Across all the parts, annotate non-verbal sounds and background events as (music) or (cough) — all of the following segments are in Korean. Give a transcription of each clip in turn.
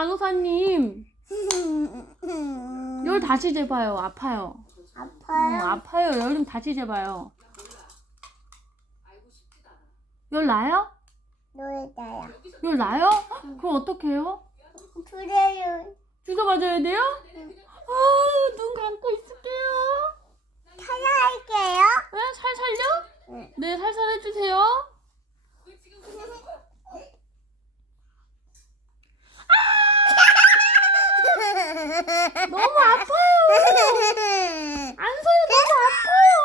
간호사님. 열 다시 재봐요. 아파요. 아파요. 어, 아파요. 열 좀 다시 재봐요. 열 나요? 열 나요. 열 나요? 그럼 어떡해요? 주세요. 주사 맞아야 돼요? 아, 눈 감. 너무 아파요. (laughs) 안서요, 너무 아파요.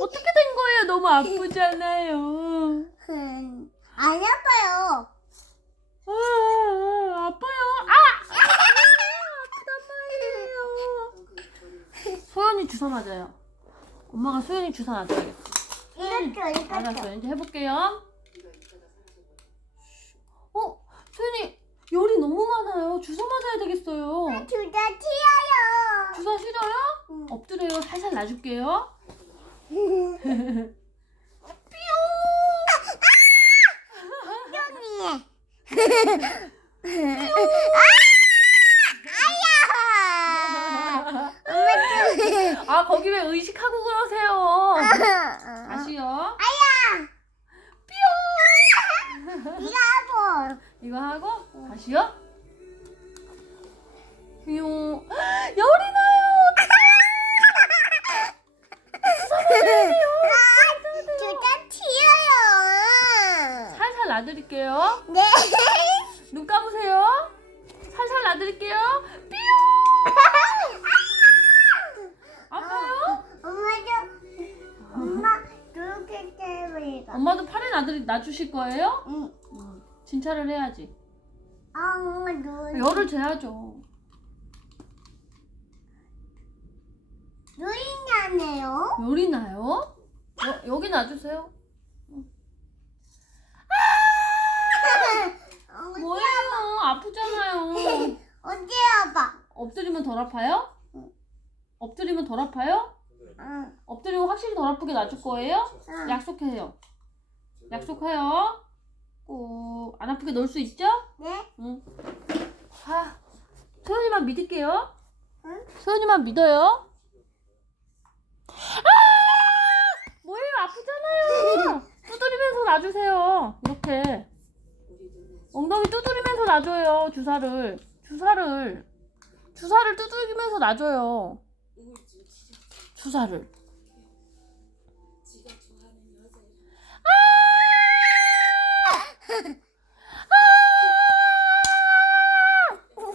어떻게 된 거예요? 너무 아프잖아요. 음, 안 아파요. 아, 아, 아파요. 아! 아프단 말이에요. 소연이 주사 맞아요. 엄마가 소연이 주사 맞아야겠어. 이것도. 알았어요. 이제 해볼게요. 어? 소연이 열이 너무 많 주사 맞아야 되겠어요. 둘다 튀어요. 주사 싫어요? 응. 엎드려요. 살살 놔줄게요. 뿅이. 아야. 엄마 아 거기 왜 의식하고 그러세요? 좀. 다시요. 아야. 뿅. 이거 하고. 이거 하고 다시요. 뿅. 열이 나요. 둘다 튀어요. 살살 놔드릴게요. 네. 눈 감으세요. 살살 놔드릴게요. 뿅. 아파요? 엄마도 엄마 그렇게 때문이가. 엄마도 팔에 놔드리, 놔주실 거예요? 응. 응. 진찰을 해야지. 아 엄마 열을 재야죠. 누이냐네요. 열이 나요? 여, 여기 놔주세요. (laughs) 뭐예요? 아프잖아요. (laughs) 어디 와봐. 엎드리면 덜 아파요? 응. 엎드리면 덜 아파요? 응. 엎드리면 확실히 덜 아프게 놔줄 거예요? 응. 약속해요. 약속해요. 꼭 안 아프게 넣을 수 있죠? 네. 응. 아, 소연이만 믿을게요. 응? 소연이만 믿어요. 아! 뭐예요? 아프잖아요. 두드리면서 놔주세요. 이렇게. 엉덩이 두드리면서 놔줘요. 주사를. 주사를. 주사를 두드리면서 놔줘요. 주사를.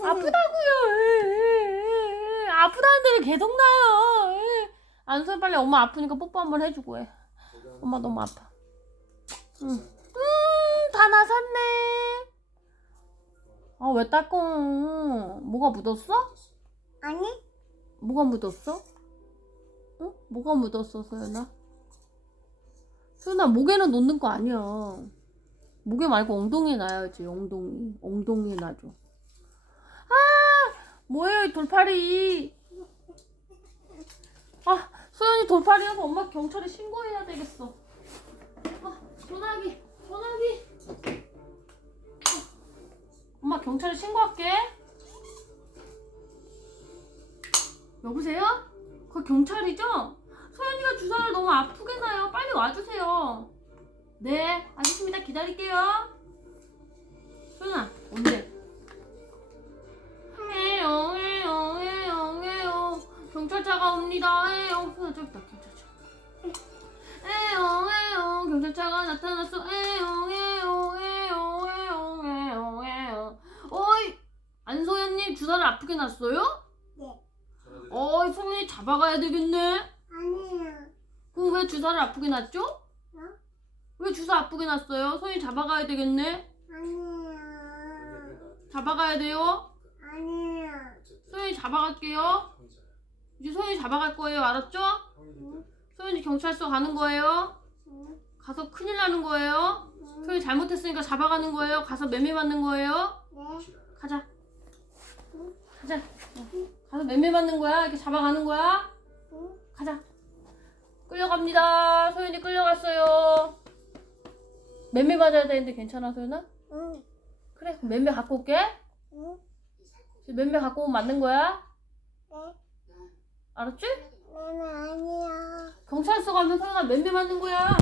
아프다고요. 에, 에, 에. 아프다는 데를 계속 나요. 에. 안서 빨리 엄마 아프니까 뽀뽀 한 번 해주고 해. 엄마 너무 아파. 응. 음, 다 나섰네. 아, 왜 닦어? 뭐가 묻었어? 아니 뭐가 묻었어? 응? 뭐가 묻었어, 소연아? 소연아, 목에는 놓는 거 아니야. 목에 말고 엉덩이에 놔야지, 엉덩이. 엉덩이에 놔줘. 아! 뭐예요, 이 돌팔이. 아, 소연이 돌팔이여서 엄마 경찰에 신고해야 되겠어. 아, 전화기, 전화기. 엄마 경찰에 신고할게. 여보세요? 그 경찰이죠? 소연이가 주사를 너무 아프게 나요. 빨리 와주세요. 네, 알겠습니다. 기다릴게요. 소연아, 언제? 나타났어. 에용, 에용, 에용, 에용, 에용, 에용. 어이! 안소연님 주사를 아프게 났어요? 네. 어이, 소연이 잡아가야 되겠네. 아니에요. 그럼 왜 주사를 아프게 났죠? 어? 왜 주사 아프게 났어요? 소연이 잡아가야 되겠네. 아니에요. 잡아가야 돼요. 아니에요. 소연이 잡아갈게요. 이제 소연이 잡아갈 거예요. 알았죠? 소연이 경찰서 가는 거예요. 응? 가서 큰일 나는 거예요. 응? 소연이 잘못했으니까 잡아가는 거예요. 가서 매매 맞는 거예요. 네. 가자. 가자. 어. 가서 매매 맞는 거야. 이렇게 잡아가는 거야. 응? 가자. 끌려갑니다. 소연이 끌려갔어요. 매매 맞아야 되는데 괜찮아, 소연아? 응? 그래, 그럼 매매 갖고 올게. 응? 매매 갖고 오면 맞는 거야? 네. 알았지? 네, 아니야. 경찰서 가면 소연아 맴매 맞는 거야